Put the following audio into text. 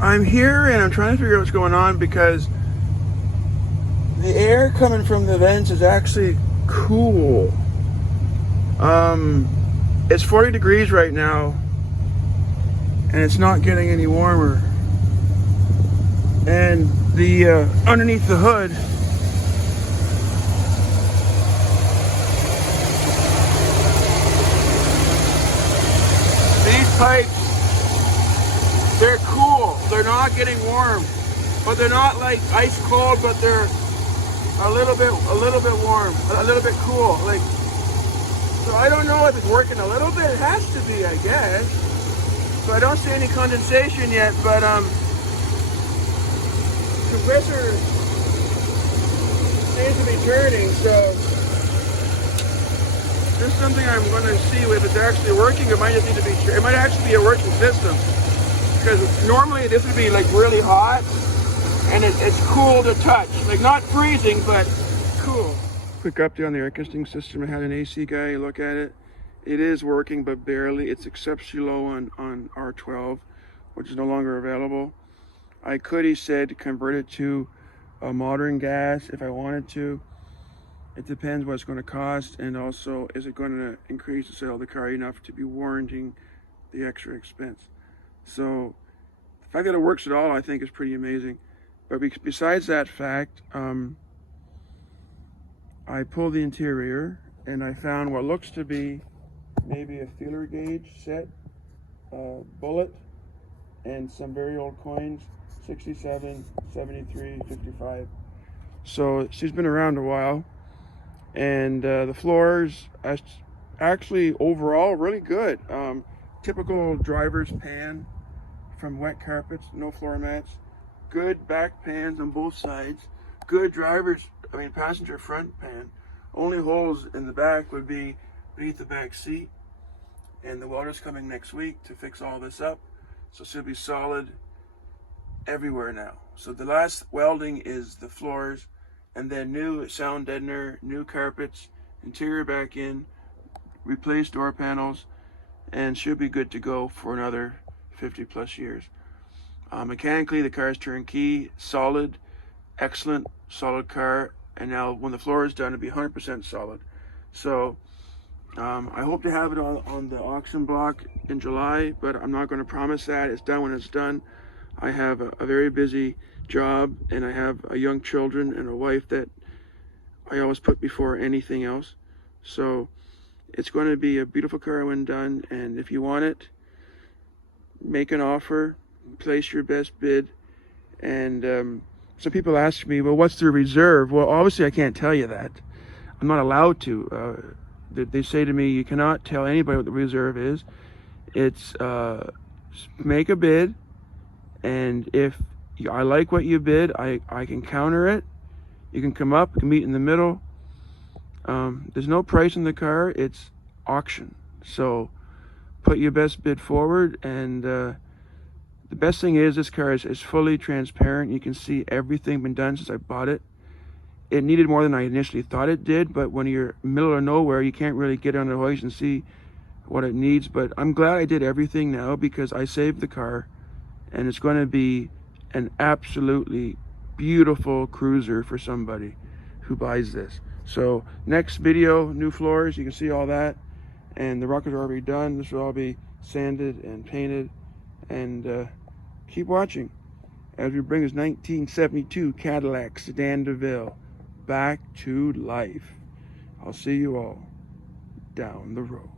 I'm here and I'm trying to figure out what's going on because the air coming from the vents is actually cool. It's 40 degrees right now and it's not getting any warmer. And the underneath the hood, these pipes, they're cool. They're not getting warm, but they're not like ice cold, but they're a little bit warm, a little bit cool. Like, so I don't know if it's working a little bit. It has to be, I guess. So I don't see any condensation yet, but compressor seems to be turning. So this is something I'm going to see if it's actually working. It might just need to be. It might actually be a working system because normally this would be like really hot. And it's cool to touch, like not freezing, but cool. Quick update on the air conditioning system. I had an AC guy look at it. It is working, but barely. It's exceptionally low on R12, which is no longer available. I could, he said, convert it to a modern gas if I wanted to. It depends what it's going to cost, and also is it going to increase the sale of the car enough to be warranting the extra expense. So the fact that it works at all, I think, is pretty amazing. But besides that fact, I pulled the interior and I found what looks to be maybe a feeler gauge set, bullet, and some very old coins, 67, 73, 55. So she's been around a while. And the floors actually overall really good. Typical driver's pan from wet carpets, no floor mats. Good back pans on both sides. Good passenger front pan. Only holes in the back would be beneath the back seat. And the welder's coming next week to fix all this up. So it should be solid everywhere now. So the last welding is the floors, and then new sound deadener, new carpets, interior back in, replaced door panels, and should be good to go for another 50 plus years. Mechanically, the car is turnkey, solid, excellent, solid car. And now when the floor is done, it'll be 100% solid. So I hope to have it on the auction block in July, but I'm not going to promise that. It's done when it's done. I have a very busy job, and I have young children and a wife that I always put before anything else. So it's going to be a beautiful car when done, and if you want it, make an offer. Place your best bid. And some people ask me, well, what's the reserve? Well, obviously I can't tell you that. I'm not allowed to. They say to me, you cannot tell anybody what the reserve is. It's make a bid, and if I like what you bid, I can counter it. You can come up, you can meet in the middle. There's no price in the car. It's auction. So put your best bid forward, and the best thing is this car is fully transparent. You can see everything been done since I bought it. It needed more than I initially thought it did, but when you're middle of nowhere, you can't really get under the hoist and see what it needs. But I'm glad I did everything now because I saved the car, and it's going to be an absolutely beautiful cruiser for somebody who buys this. So next video, new floors, you can see all that, and the rockers are already done. This will all be sanded and painted. And keep watching as we bring this 1972 Cadillac Sedan DeVille back to life. I'll see you all down the road.